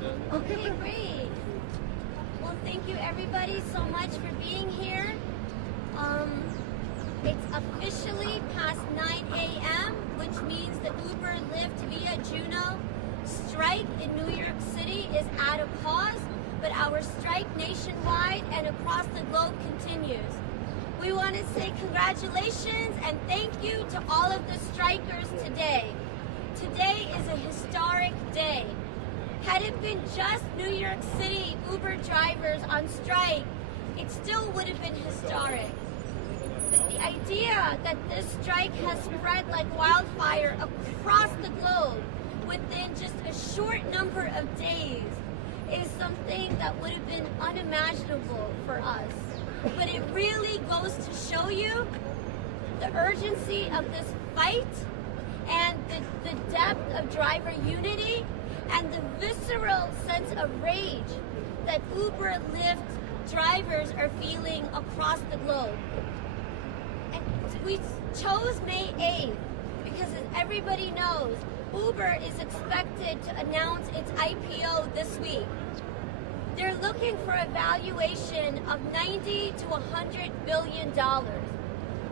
Okay, great. Well, thank you everybody so much for being here. It's officially past 9 a.m., which means the Uber, Lyft, Via Juno strike in New York City is at a pause, but our strike nationwide and across the globe continues. We want to say congratulations and thank you to all of the strikers today. Today is a historic day. Had it been just New York City Uber drivers on strike, it still would have been historic. But the idea that this strike has spread like wildfire across the globe within just a short number of days is something that would have been unimaginable for us. But it really goes to show you the urgency of this fight and the depth of driver unity and the visceral sense of rage that Uber, Lyft drivers are feeling across the globe. And we chose May 8th because, as everybody knows, Uber is expected to announce its IPO this week. They're looking for a valuation of $90 to $100 billion.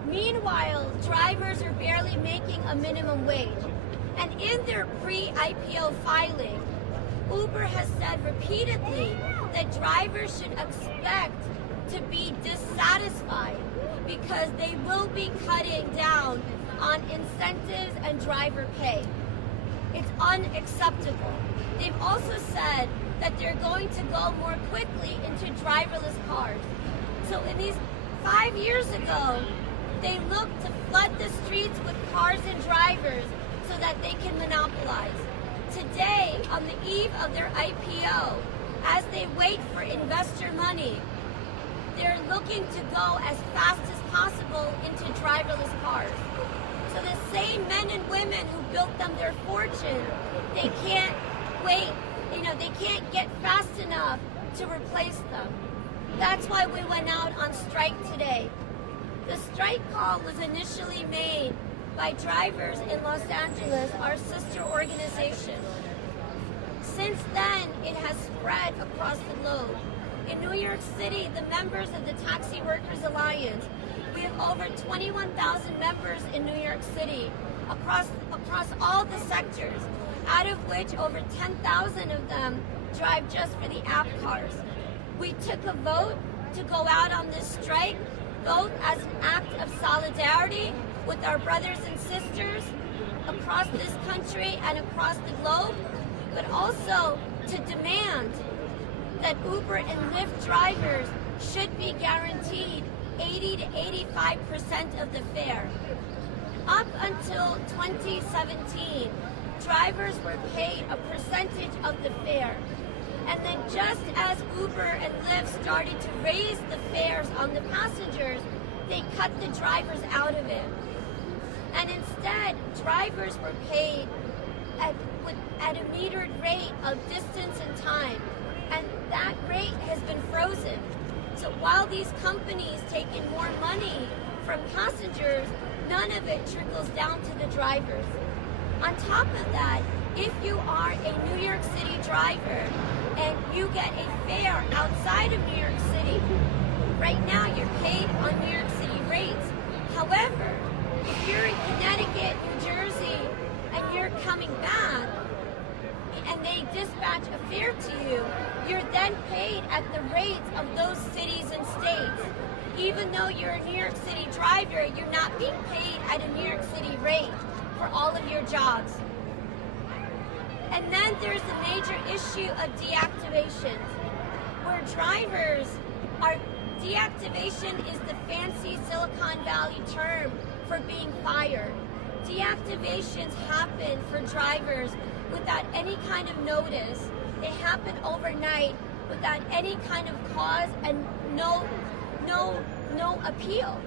Meanwhile, drivers are barely making a minimum wage. And in their pre-IPO filing, Uber has said repeatedly that drivers should expect to be dissatisfied because they will be cutting down on incentives and driver pay. It's unacceptable. They've also said that they're going to go more quickly into driverless cars. So in these 5 years ago, they looked to flood the streets with cars and drivers so that they can monopolize. Today, on the eve of their IPO, as they wait for investor money, they're looking to go as fast as possible into driverless cars. So the same men and women who built them their fortune, they can't wait, they can't get fast enough to replace them. That's why we went out on strike today. The strike call was initially made by drivers in Los Angeles, our sister organization. Since then, it has spread across the globe. In New York City, the members of the Taxi Workers Alliance, we have over 21,000 members in New York City across all the sectors, out of which over 10,000 of them drive just for the app cars. We took a vote to go out on this strike, both as an act of solidarity with our brothers and sisters across this country and across the globe, but also to demand that Uber and Lyft drivers should be guaranteed 80 to 85% of the fare. Up until 2017, drivers were paid a percentage of the fare. And then just as Uber and Lyft started to raise the fares on the passengers, they cut the drivers out of it. And instead, drivers were paid at a metered rate of distance and time. And that rate has been frozen. So while these companies take in more money from passengers, none of it trickles down to the drivers. On top of that, if you are a New York City driver and you get a fare outside of New York City, right now you're paid on New York City rates. However, if you're in Connecticut, New Jersey, and you're coming back, and they dispatch a fare to you, you're then paid at the rates of those cities and states. Even though you're a New York City driver, you're not being paid at a New York City rate for all of your jobs. And then there's the major issue of deactivations, where drivers are, deactivation is the fancy Silicon Valley term for being fired. Deactivations happen for drivers without any kind of notice. They happen overnight without any kind of cause and no appeal.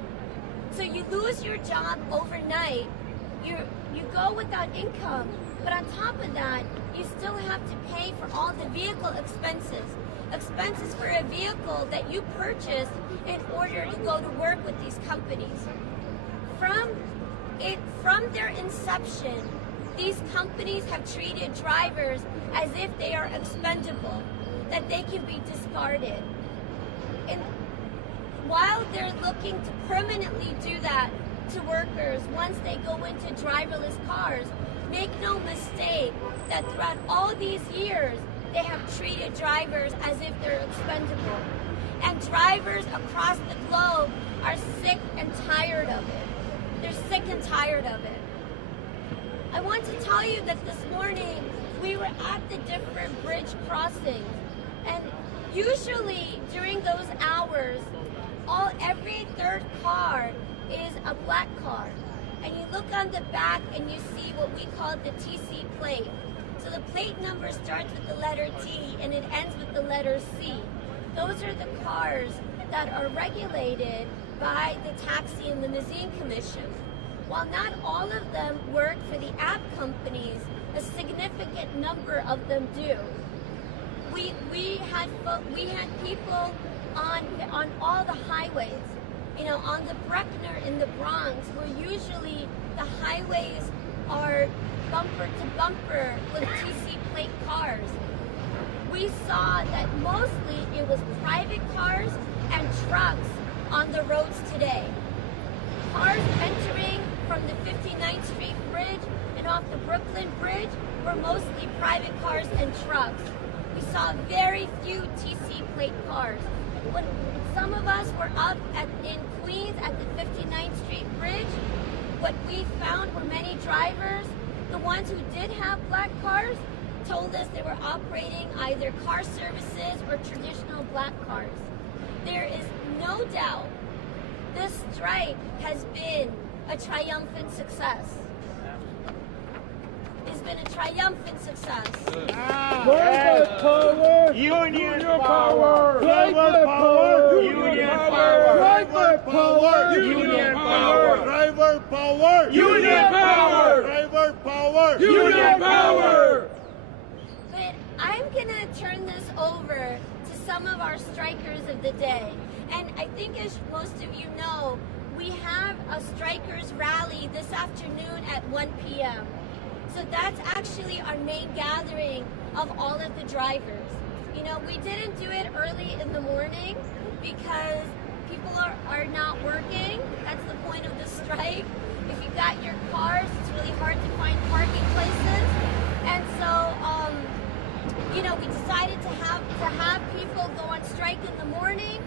So you lose your job overnight. You go without income, but on top of that, you still have to pay for all the vehicle expenses for a vehicle that you purchased in order to go to work with these companies. From their inception, these companies have treated drivers as if they are expendable, that they can be discarded. And while they're looking to permanently do that to workers once they go into driverless cars, make no mistake that throughout all these years, they have treated drivers as if they're expendable. And drivers across the globe are sick and tired of it. They're sick and tired of it. I want to tell you that this morning we were at the different bridge crossings, and usually during those hours, every third car is a black car. And you look on the back and you see what we call the TC plate. So the plate number starts with the letter T and it ends with the letter C. Those are the cars that are regulated by the Taxi and Limousine Commission. While not all of them work for the app companies, a significant number of them do. We had people on all the highways, you know, on the Bruckner in the Bronx, where usually the highways are bumper to bumper with TC plate cars. We saw that mostly it was private cars and trucks on the roads today. Cars entering from the 59th Street Bridge and off the Brooklyn Bridge were mostly private cars and trucks. We saw very few TC plate cars. When some of us were up in Queens at the 59th Street Bridge, what we found were many drivers, the ones who did have black cars, told us they were operating either car services or traditional black cars. There is no doubt this strike has been a triumphant success. It's been a triumphant success. Driver power! Union power! Driver power! Union power! Driver power! Union power! Driver power! Union power! Driver power! Union power! But I'm gonna turn this over to some of our strikers of the day. And I think, as most of you know, we have a strikers rally this afternoon at 1 p.m. So that's actually our main gathering of all of the drivers. You know, we didn't do it early in the morning because people are not working. That's the point of the strike. If you got your cars, it's really hard to find parking places. And so, you know, we decided to have people go on strike in the morning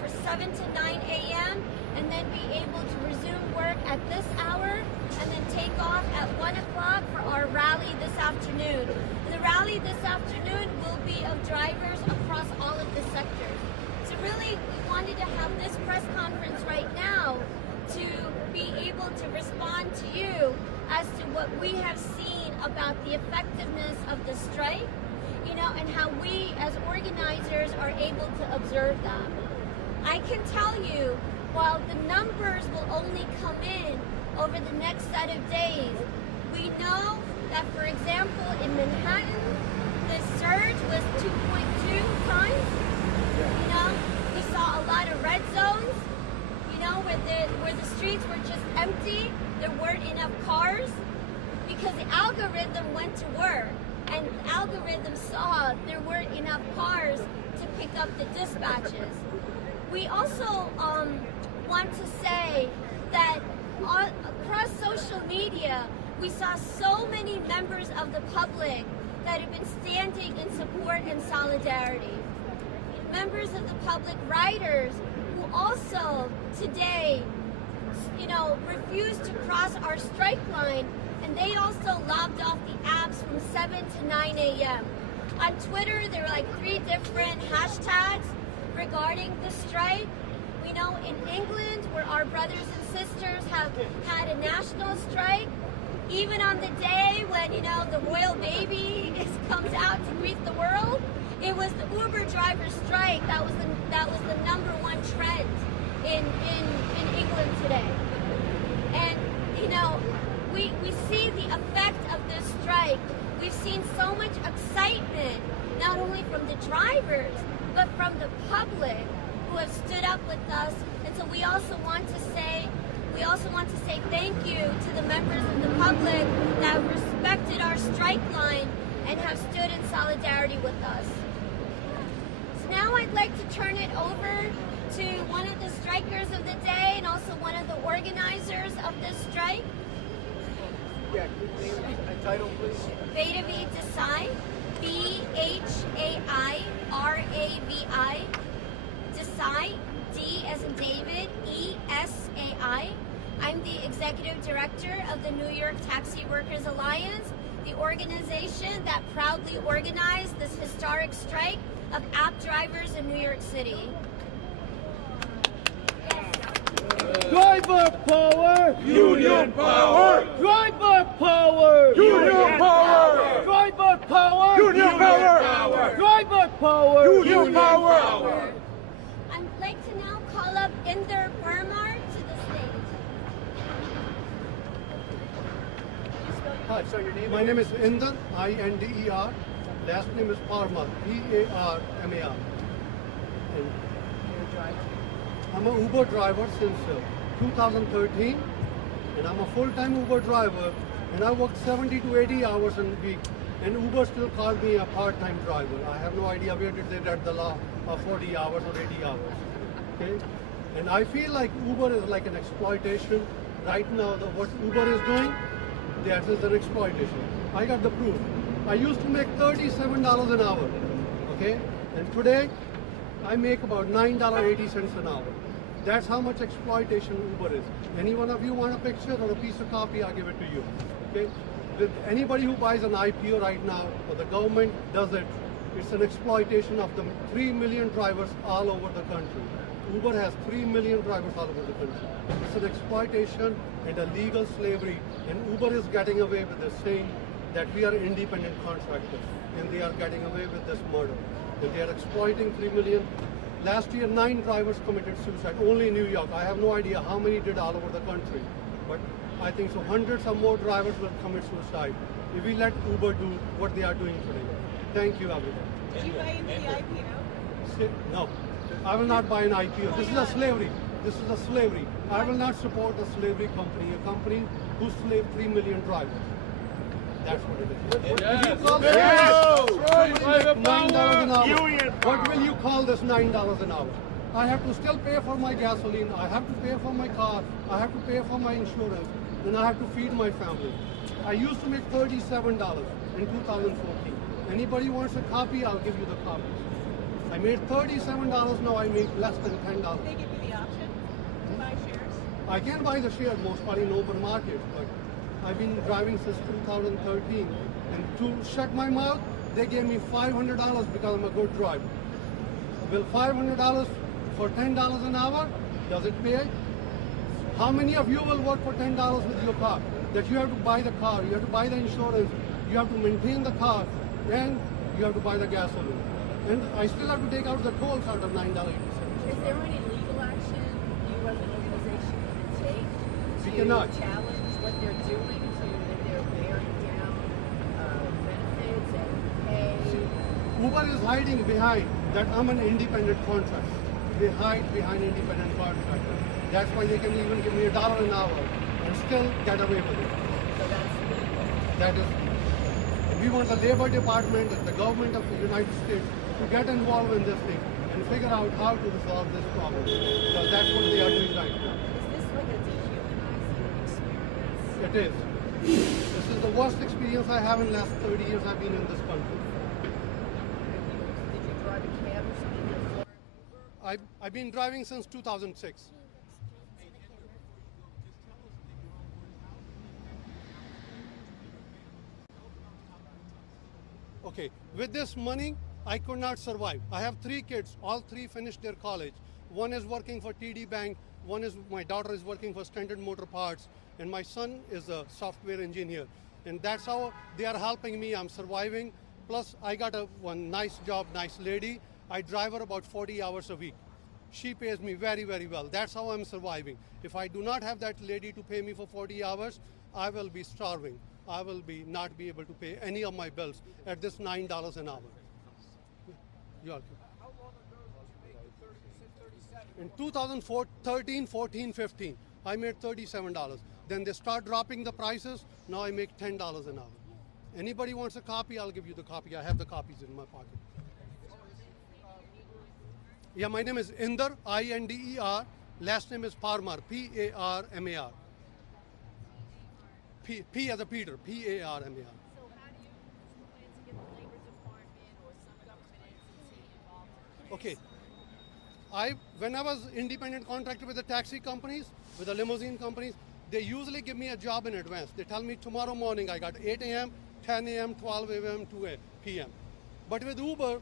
for 7 to 9 a.m. and then be able to resume work at this hour and then take off at 1 o'clock for our rally this afternoon. And the rally this afternoon will be of drivers across all of the sectors. So really, we wanted to have this press conference right now to be able to respond to you as to what we have seen about the effectiveness of the strike, you know, and how we as organizers are able to observe that. I can tell you, while the numbers will only come in over the next set of days, we know that, for example, in Manhattan, the surge was 2.2 times. You know, we saw a lot of red zones, you know, where the streets were just empty, there weren't enough cars, because the algorithm went to work, and the algorithm saw there weren't enough cars to pick up the dispatches. We also want to say that across social media, we saw so many members of the public that have been standing in support and solidarity. Members of the public, riders, who also today, you know, refused to cross our strike line, and they also logged off the apps from 7 to 9 a.m. On Twitter, there were like 3 different hashtags regarding the strike. We know in England, where our brothers and sisters have had a national strike, even on the day when, you know, the royal baby comes out to greet the world, it was the Uber driver strike that was the #1 trend in England today. And, you know, we see the effect of this strike. We've seen so much excitement, not only from the drivers, but from the public who have stood up with us. And so we also want to say We also want to say thank you to the members of the public that have respected our strike line and have stood in solidarity with us. So now I'd like to turn it over to one of the strikers of the day and also one of the organizers of this strike. Yeah, name and title, please. Bharavi Desai, Bhairavi, Desai, D as in David, ESAI. I'm the executive director of the New York Taxi Workers Alliance, the organization that proudly organized this historic strike of app drivers in New York City. Driver power! Union power! Driver power! Union power! Driver power! Union power! Driver power! Union power! I'd like to now call up Inder Parmar to the stage. Hi, so your name? My name is Inder, I-N-D-E-R. Last name is Parmar, P-A-R-M-A-R. And I'm an Uber driver since 2013, and I'm a full-time Uber driver, and I work 70 to 80 hours a week, and Uber still calls me a part-time driver. I have no idea where did they read the law of 40 hours or 80 hours. Okay? And I feel like Uber is like an exploitation. Right now, what Uber is doing, that is an exploitation. I got the proof. I used to make $37 an hour, okay? And today, I make about $9.80 an hour. That's how much exploitation Uber is. Any one of you want a picture or a piece of copy, I'll give it to you, okay? With anybody who buys an IPO right now, or the government does it, it's an exploitation of the 3 million drivers all over the country. Uber has 3 million drivers all over the country. It's an exploitation and a legal slavery, and Uber is getting away with this, saying that we are independent contractors, and they are getting away with this murder. And they are exploiting 3 million. Last year, 9 drivers committed suicide, only in New York. I have no idea how many did all over the country, but I think so hundreds of more drivers will commit suicide if we let Uber do what they are doing today. Thank you, everyone. Did you buy into the IPO? No, I will not buy an IPO. This is a slavery. This is a slavery. I will not support a slavery company, a company who slaved 3 million drivers. That's what it is. $9 an hour. What will you call this $9 an hour? I have to still pay for my gasoline. I have to pay for my car. I have to pay for my insurance. And I have to feed my family. I used to make $37 in 2014. Anybody wants a copy, I'll give you the copy. I made $37, now I make less than $10. They give you the option to buy shares? I can buy the share most probably in open market, but I've been driving since 2013. And to shut my mouth, they gave me $500 because I'm a good driver. Will $500 for $10 an hour, does it pay? How many of you will work for $10 with your car? That you have to buy the car, you have to buy the insurance, you have to maintain the car, and you have to buy the gasoline. And I still have to take out the tolls out of $9.80. Is there any legal action you as an organization can take We to cannot. challenge what they're doing, to that they're bearing down benefits and pay? Uber is hiding behind that I'm an independent contractor. They hide behind independent contractor. That's why they can even give me $1 an hour and still get away with it. So that's legal. That is, we want the Labor Department and the government of the United States to get involved in this thing and figure out how to resolve this problem. Because that's what they are doing right now. Is this like a dehumanizing experience? It is. This is the worst experience I have in the last 30 years I've been in this country. Did you drive a cab or something before? I've been driving since 2006. Okay, with this money, I could not survive. I have 3 kids, all 3 finished their college. One is working for TD Bank, my daughter is working for Standard Motor Parts, and my son is a software engineer. And that's how they are helping me, I'm surviving. Plus, I got one nice job, nice lady. I drive her about 40 hours a week. She pays me very, very well. That's how I'm surviving. If I do not have that lady to pay me for 40 hours, I will be starving. I will not be able to pay any of my bills at this $9 an hour. You're welcome. How long ago did you make the 37? In 2013, 14, 15. I made $37. Then they start dropping the prices. Now I make $10 an hour. Anybody wants a copy, I'll give you the copy. I have the copies in my pocket. Yeah, my name is Inder, I-N-D-E-R. Last name is Parmar, P-A-R-M-A-R. P as a Peter, P-A-R-M-A-R. So how do you plan to get the Labor Department or some government entity involved in this? Okay. When I was independent contractor with the taxi companies, with the limousine companies, they usually give me a job in advance. They tell me tomorrow morning I got 8 a.m., 10 a.m., 12 a.m., 2 p.m. But with Uber,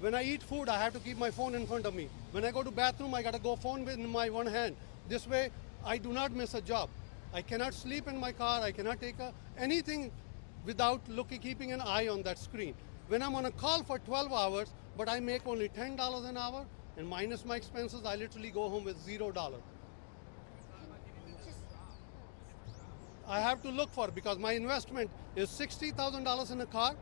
when I eat food, I have to keep my phone in front of me. When I go to bathroom, I got to go phone with my one hand. This way, I do not miss a job. I cannot sleep in my car. I cannot take anything without keeping an eye on that screen. When I'm on a call for 12 hours, but I make only $10 an hour, and minus my expenses, I literally go home with $0. I have to look for, because my investment is $60,000 in a car,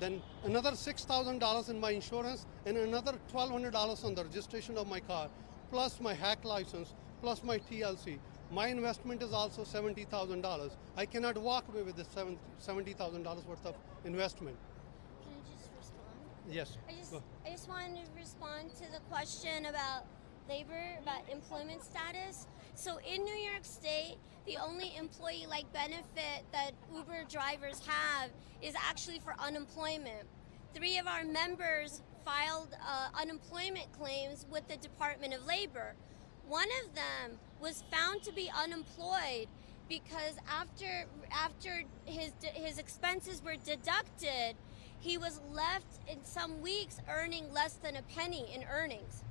then another $6,000 in my insurance, and another $1,200 on the registration of my car, plus my hack license, plus my TLC. My investment is also $70,000. I cannot walk away with this $70,000 worth of investment. Can I just respond? Yes. I just wanted to respond to the question about labor, about employment status. So in New York State, the only employee-like benefit that Uber drivers have is actually for unemployment. 3 of our members filed unemployment claims with the Department of Labor. One of them was found to be unemployed because after his expenses were deducted, he was left in some weeks earning less than a penny in earnings.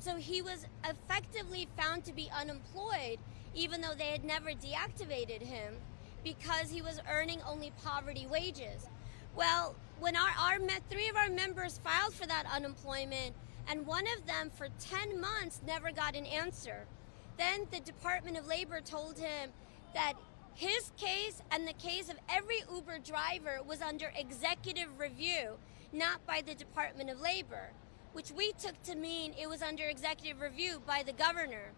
So he was effectively found to be unemployed, even though they had never deactivated him, because he was earning only poverty wages. Well, when 3 of our members filed for that unemployment, and one of them for 10 months never got an answer, then the Department of Labor told him that his case and the case of every Uber driver was under executive review, not by the Department of Labor, which we took to mean it was under executive review by the governor.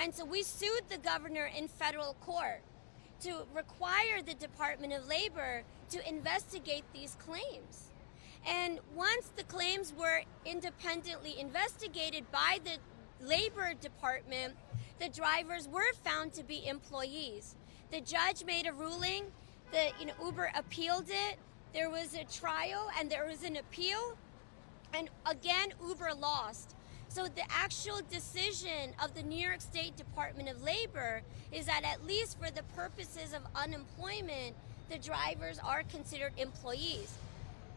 And so we sued the governor in federal court to require the Department of Labor to investigate these claims. And once the claims were independently investigated by the Labor Department, the drivers were found to be employees. The judge made a ruling that Uber appealed it. There was a trial and there was an appeal. And again, Uber lost. So the actual decision of the New York State Department of Labor is that at least for the purposes of unemployment, the drivers are considered employees.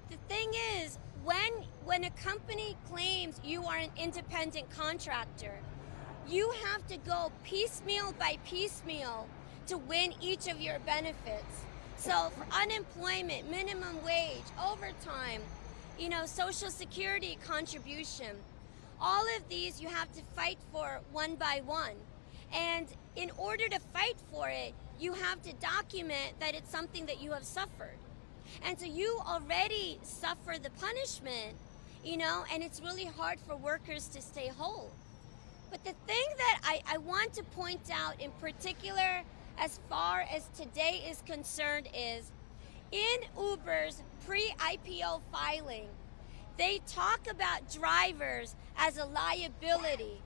The thing is, when a company claims you are an independent contractor, you have to go piecemeal by piecemeal to win each of your benefits. So for unemployment, minimum wage, overtime, Social Security contribution, all of these you have to fight for one by one. And in order to fight for it, you have to document that it's something that you have suffered. And so you already suffer the punishment, and it's really hard for workers to stay whole. But the thing that I want to point out in particular, as far as today is concerned, is in Uber's pre-IPO filing, they talk about drivers as a liability,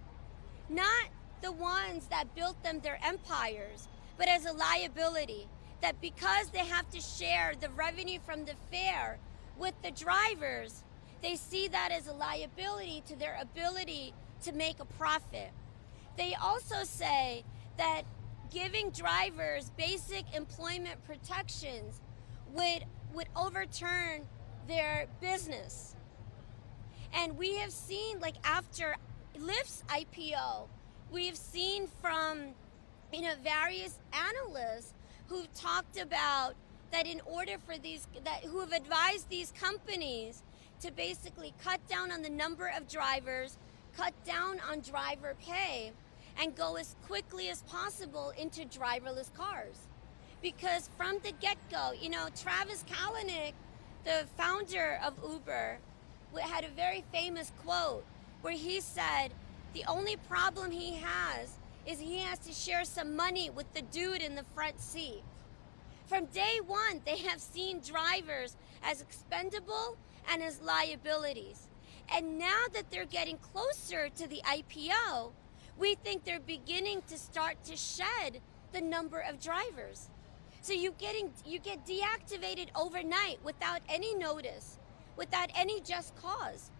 not the ones that built them their empires, but as a liability, that because they have to share the revenue from the fare with the drivers, they see that as a liability to their ability to make a profit. They also say that giving drivers basic employment protections would overturn their business. And we have seen, after Lyft's IPO, we have seen from various analysts who've talked about that in order for who have advised these companies to basically cut down on the number of drivers, cut down on driver pay, and go as quickly as possible into driverless cars. Because from the get-go, Travis Kalanick, the founder of Uber, had a very famous quote where he said the only problem he has is he has to share some money with the dude in the front seat. From day one, they have seen drivers as expendable and as liabilities. And now that they're getting closer to the IPO, we think they're beginning to start to shed the number of drivers. So you get deactivated overnight without any notice, without any just cause.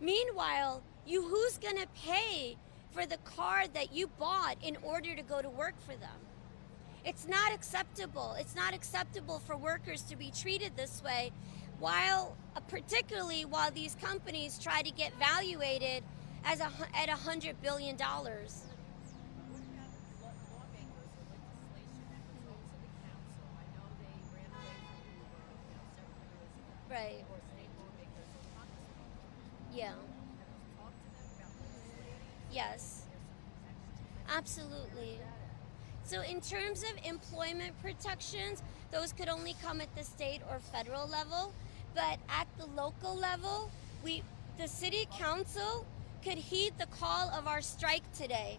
Meanwhile, who's going to pay for the car that you bought in order to go to work for them? It's not acceptable. It's not acceptable for workers to be treated this way, particularly while these companies try to get valuated at $100 billion. What about lawmakers or legislation that was up to the council? I know they ran away from Uber, several years ago. Right. Or state lawmakers or congressmen. Yeah. Have you talked to them about legislating? Yes. There's some protections. Absolutely. So in terms of employment protections, those could only come at the state or federal level. But at the local level, the city council could heed the call of our strike today.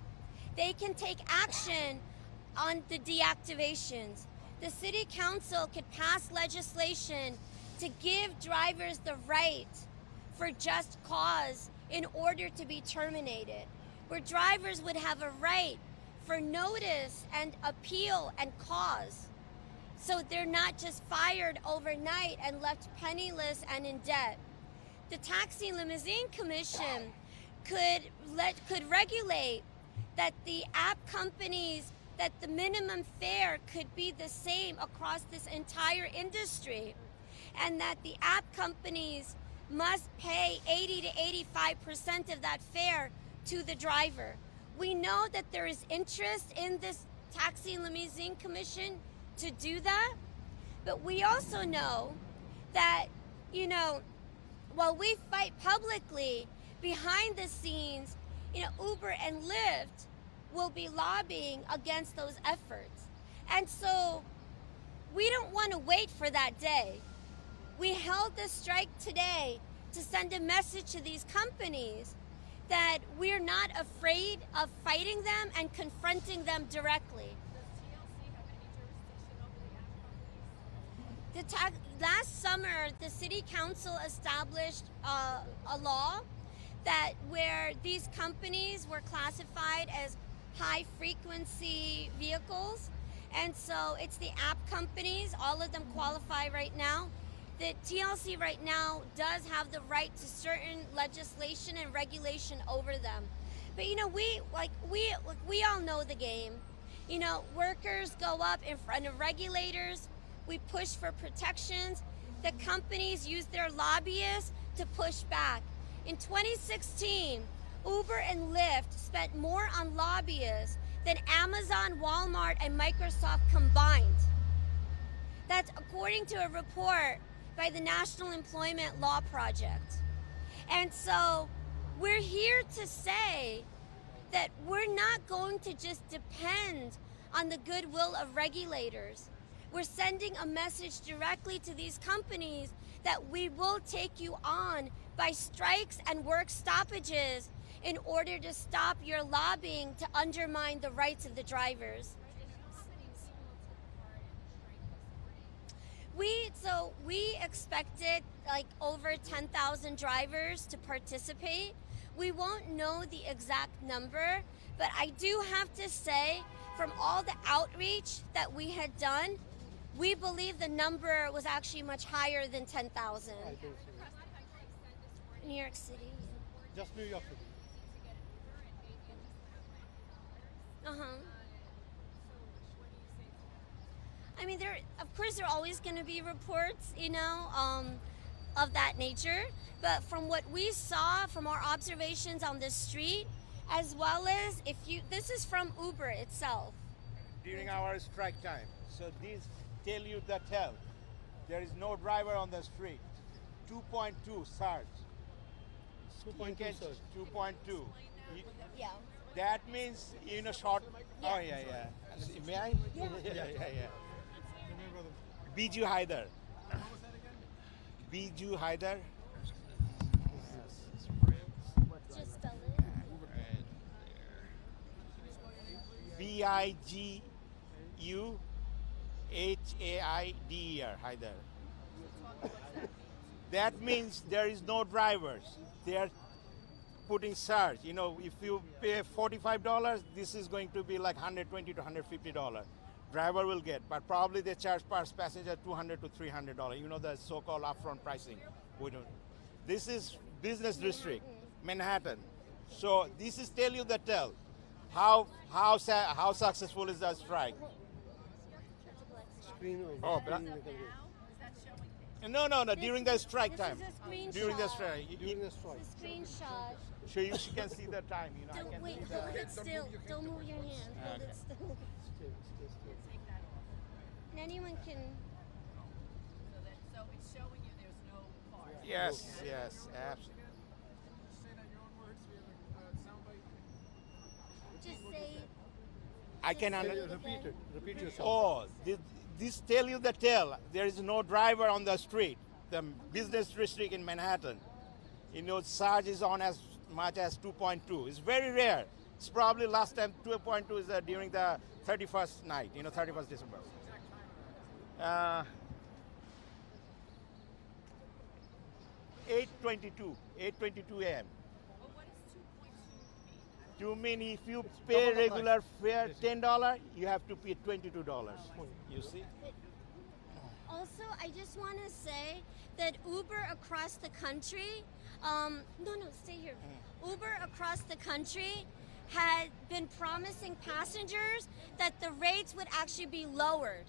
They can take action on the deactivations. The city council could pass legislation to give drivers the right for just cause in order to be terminated, where drivers would have a right for notice and appeal and cause. So they're not just fired overnight and left penniless and in debt. The Taxi and Limousine Commission could regulate that the app companies, that the minimum fare could be the same across this entire industry, and that the app companies must pay 80 to 85% of that fare to the driver. We know that there is interest in this Taxi and Limousine Commission to do that, but we also know that, while we fight publicly, behind the scenes, Uber and Lyft will be lobbying against those efforts. And so we don't want to wait for that day. We held this strike today to send a message to these companies that we're not afraid of fighting them and confronting them directly. Does TLC have any jurisdiction over the app companies? Last summer, the city council established a law that where these companies were classified as high frequency vehicles, and so it's the app companies. All of them qualify right now. The TLC right now does have the right to certain legislation and regulation over them. But we all know the game. Workers go up in front of regulators. We push for protections. The companies use their lobbyists to push back. In 2016, Uber and Lyft spent more on lobbyists than Amazon, Walmart, and Microsoft combined. That's according to a report by the National Employment Law Project. And so we're here to say that we're not going to just depend on the goodwill of regulators. We're sending a message directly to these companies that we will take you on by strikes and work stoppages in order to stop your lobbying to undermine the rights of the drivers. We expected over 10,000 drivers to participate. We won't know the exact number, but I do have to say, from all the outreach that we had done, we believe the number was actually much higher than 10,000. I think so. New York City. Just New York City. Uh-huh. I mean, there are always going to be reports, of that nature. But from what we saw, from our observations on the street, as well as this is from Uber itself. During our strike time. So these tell you the tell. There is no driver on the street. 2.2 surge. 2.2 surge. 2.2. Yeah. That means short. Oh yeah. May I? Yeah. Biju Haider. Biju Haider. Just spell it. Right there. Tighuhaider. Haider. That means there is no drivers. They are putting surge. You know, if you pay $45, this is going to be like $120 to $150. Driver will get, but probably they charge per passenger $200 to $300. You know, the so-called upfront pricing. We don't. This is business district, Manhattan. So this is tell you the tell. How successful is the strike? Screen Oh, but- Now, is that showing? No. During the strike time. This is a screenshot. During the strike. during the strike. It's a screenshot. So you can see the time. You know, I Don't can wait. see the. Hold it still. Don't move your hand. Hold Okay. it still. Stay still. Take that off. And anyone can. So it's showing you there's no car. Yes, absolutely. Just say. I can Say- understand. Repeat it. Repeat yourself. Oh, this tell you the tale. There is no driver on the street. The business district in Manhattan. You know, surge is on as much as 2.2. It's very rare. It's probably last time 2.2 is during the 31st night. You know, 31st December. 8:22 a.m. Well, what does 2.2 mean? To mean if you pay Double the regular price. fare $10, you have to pay $22. You see? Also, I just want to say that Uber across the country, no, stay here. Uber across the country had been promising passengers that the rates would actually be lowered.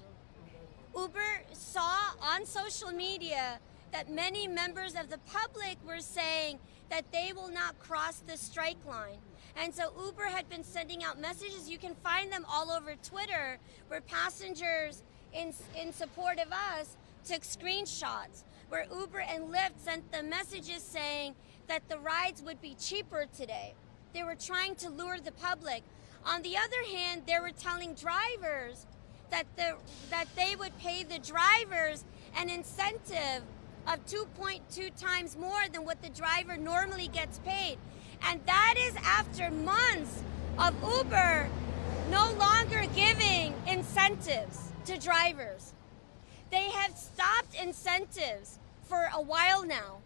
Uber saw on social media that many members of the public were saying that they will not cross the strike line. And so Uber had been sending out messages. You can find them all over Twitter where passengers in support of us took screenshots where Uber and Lyft sent them messages saying that the rides would be cheaper today. They were trying to lure the public. On the other hand, they were telling drivers that they would pay the drivers an incentive of 2.2 times more than what the driver normally gets paid. And that is after months of Uber no longer giving incentives to drivers. They have stopped incentives for a while now.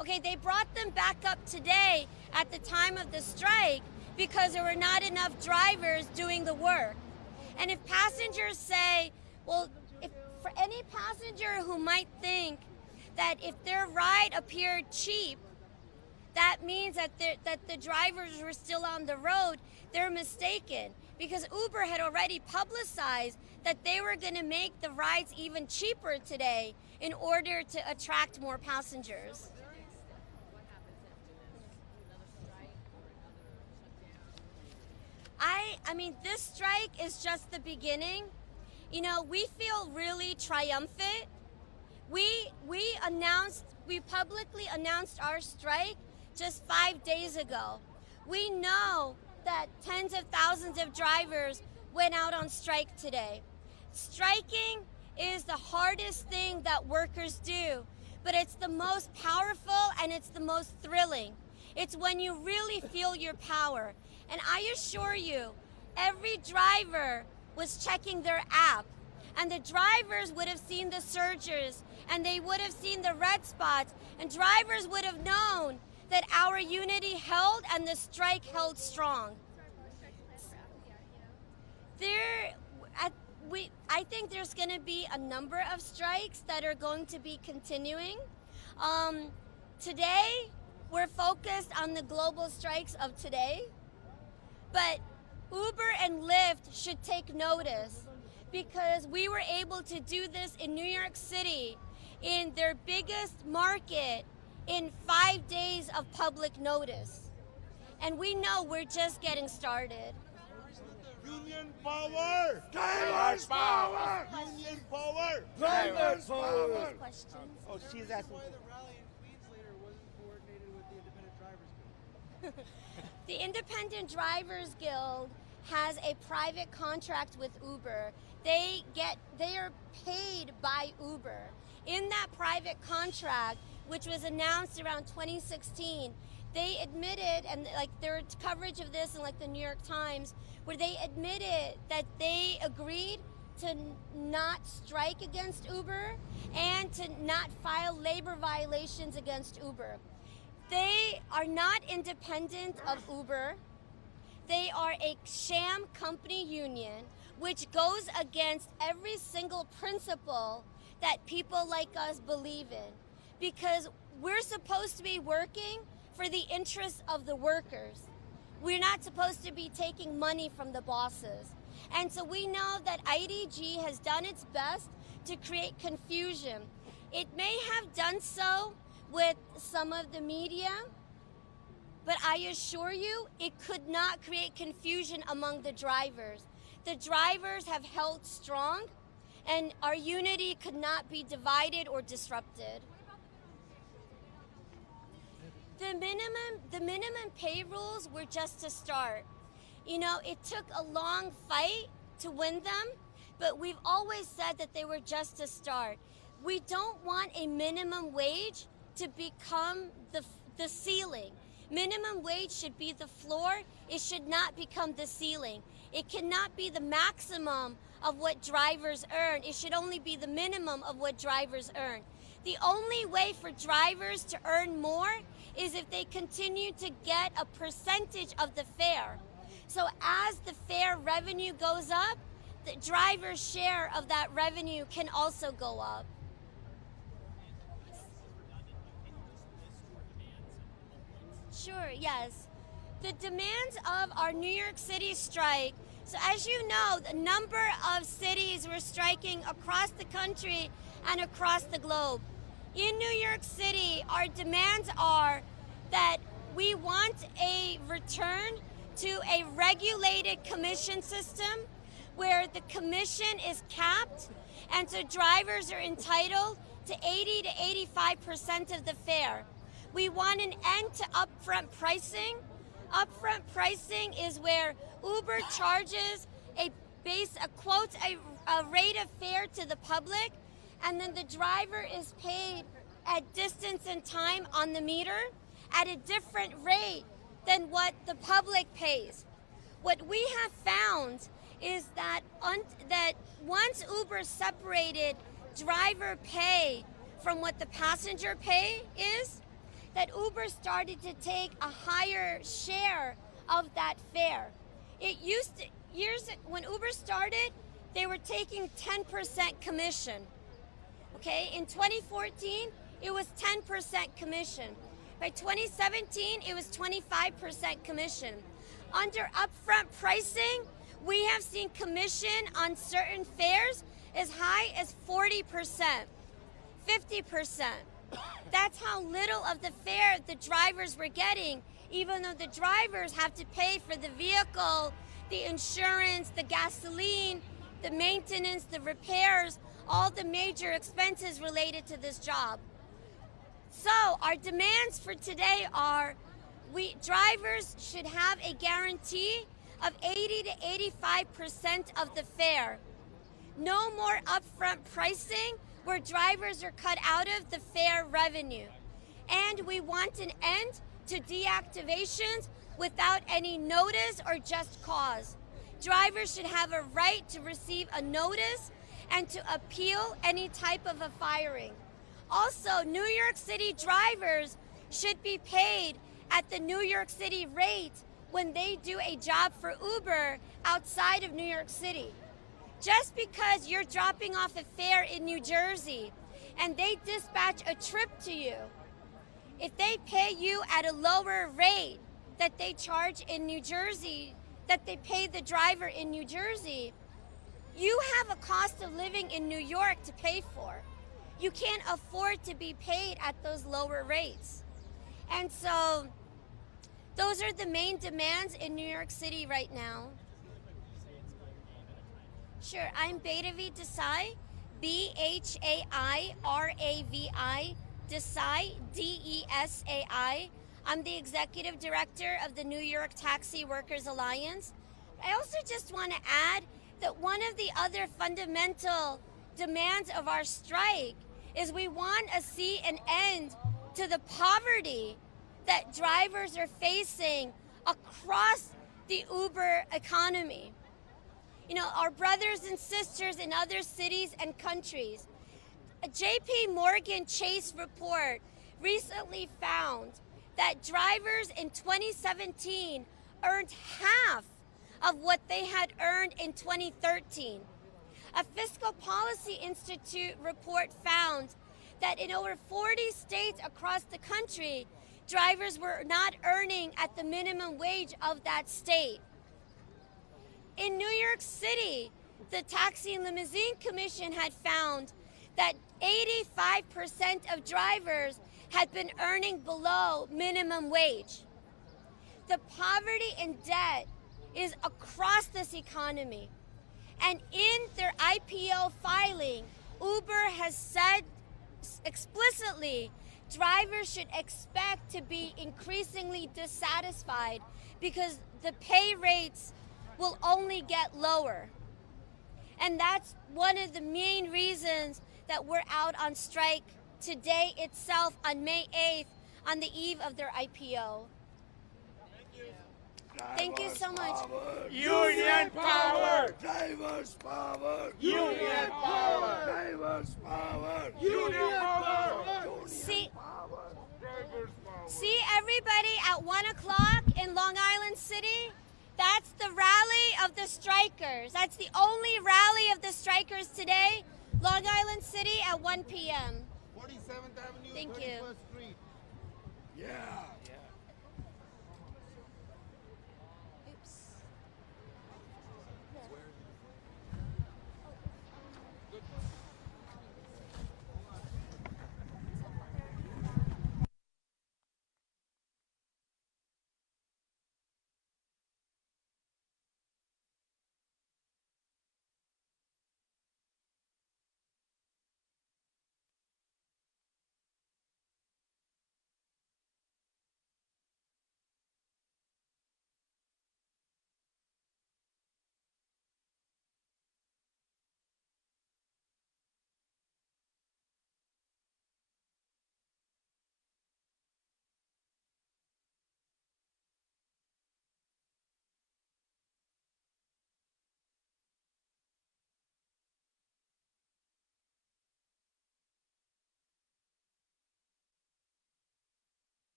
Okay, they brought them back up today at the time of the strike because there were not enough drivers doing the work. And if passengers say, well, if for any passenger who might think that if their ride appeared cheap, that means that the drivers were still on the road, they're mistaken. Because Uber had already publicized that they were going to make the rides even cheaper today in order to attract more passengers. What happens after this? Another strike or another shutdown? I mean, this strike is just the beginning. You know, we feel really triumphant. We publicly announced our strike just 5 days ago. We know that tens of thousands of drivers went out on strike today. Striking is the hardest thing that workers do, but it's the most powerful and it's the most thrilling. It's when you really feel your power. And I assure you, every driver was checking their app, and the drivers would have seen the surges, and they would have seen the red spots, and drivers would have known that our unity held and the strike held strong. I think there's going to be a number of strikes that are going to be continuing. Today, we're focused on the global strikes of today, but Uber and Lyft should take notice because we were able to do this in New York City in their biggest market in 5 days of public notice. And we know we're just getting started. Union power! Drivers power! Union power! Drivers power! Questions? Oh, she's asking. Why the rally in Queens later wasn't coordinated with the Independent Drivers Guild? The Independent Drivers Guild has a private contract with Uber. They are paid by Uber. In that private contract, which was announced around 2016, they admitted, and like there was coverage of this in like the New York Times, where they admitted that they agreed to not strike against Uber and to not file labor violations against Uber. They are not independent of Uber. They are a sham company union which goes against every single principle that people like us believe in, because we're supposed to be working for the interests of the workers. We're not supposed to be taking money from the bosses. And so we know that IDG has done its best to create confusion. It may have done so with some of the media, but I assure you it could not create confusion among the drivers. The drivers have held strong, and our unity could not be divided or disrupted. The minimum pay rules were just a start. You know, it took a long fight to win them, but we've always said that they were just a start. We don't want a minimum wage to become the ceiling. Minimum wage should be the floor. It should not become the ceiling. It cannot be the maximum of what drivers earn. It should only be the minimum of what drivers earn. The only way for drivers to earn more is if they continue to get a percentage of the fare. So as the fare revenue goes up, the driver's share of that revenue can also go up. Sure, yes. The demands of our New York City strike. So as you know, the number of cities were striking across the country and across the globe. In New York City, our demands are that we want a return to a regulated commission system where the commission is capped, and so drivers are entitled to 80 to 85% of the fare. We want an end to upfront pricing. Upfront pricing is where Uber charges quotes a rate of fare to the public, and then the driver is paid at distance and time on the meter at a different rate than what the public pays. What we have found is that that once Uber separated driver pay from what the passenger pay is, that Uber started to take a higher share of that fare. It used to, when Uber started, they were taking 10% commission. Okay, in 2014, it was 10% commission. By 2017, it was 25% commission. Under upfront pricing, we have seen commission on certain fares as high as 40%, 50%. That's how little of the fare the drivers were getting, even though the drivers have to pay for the vehicle, the insurance, the gasoline, the maintenance, the repairs, all the major expenses related to this job. So our demands for today are drivers should have a guarantee of 80 to 85% of the fare. No more upfront pricing where drivers are cut out of the fare revenue. And we want an end to deactivations without any notice or just cause. Drivers should have a right to receive a notice and to appeal any type of a firing. Also, New York City drivers should be paid at the New York City rate when they do a job for Uber outside of New York City. Just because you're dropping off a fare in New Jersey and they dispatch a trip to you, if they pay you at a lower rate that they charge in New Jersey, that they pay the driver in New Jersey, you have a cost of living in New York to pay for. You can't afford to be paid at those lower rates. And so those are the main demands in New York City right now. Sure, I'm Bharavi Desai, Bhairavi Desai, Desai. I'm the executive director of the New York Taxi Workers Alliance. I also just want to add that one of the other fundamental demands of our strike is we want to see an end to the poverty that drivers are facing across the Uber economy. You know, our brothers and sisters in other cities and countries. A JP Morgan Chase report recently found that drivers in 2017 earned half of what they had earned in 2013. A Fiscal Policy Institute report found that in over 40 states across the country, drivers were not earning at the minimum wage of that state. In New York City, the Taxi and Limousine Commission had found that 85% of drivers had been earning below minimum wage. The poverty and debt is across this economy. And in their IPO filing, Uber has said explicitly drivers should expect to be increasingly dissatisfied because the pay rates will only get lower. And that's one of the main reasons that we're out on strike today itself on May 8th on the eve of their IPO. Thank you so much. Union power! Drivers power! Union power! Drivers power! Union power! See everybody at 1 o'clock in Long Island City? That's the rally of the strikers. That's the only rally of the strikers today. Long Island City at 1 p.m. 47th Avenue, Thank you. 31st Street. Yeah.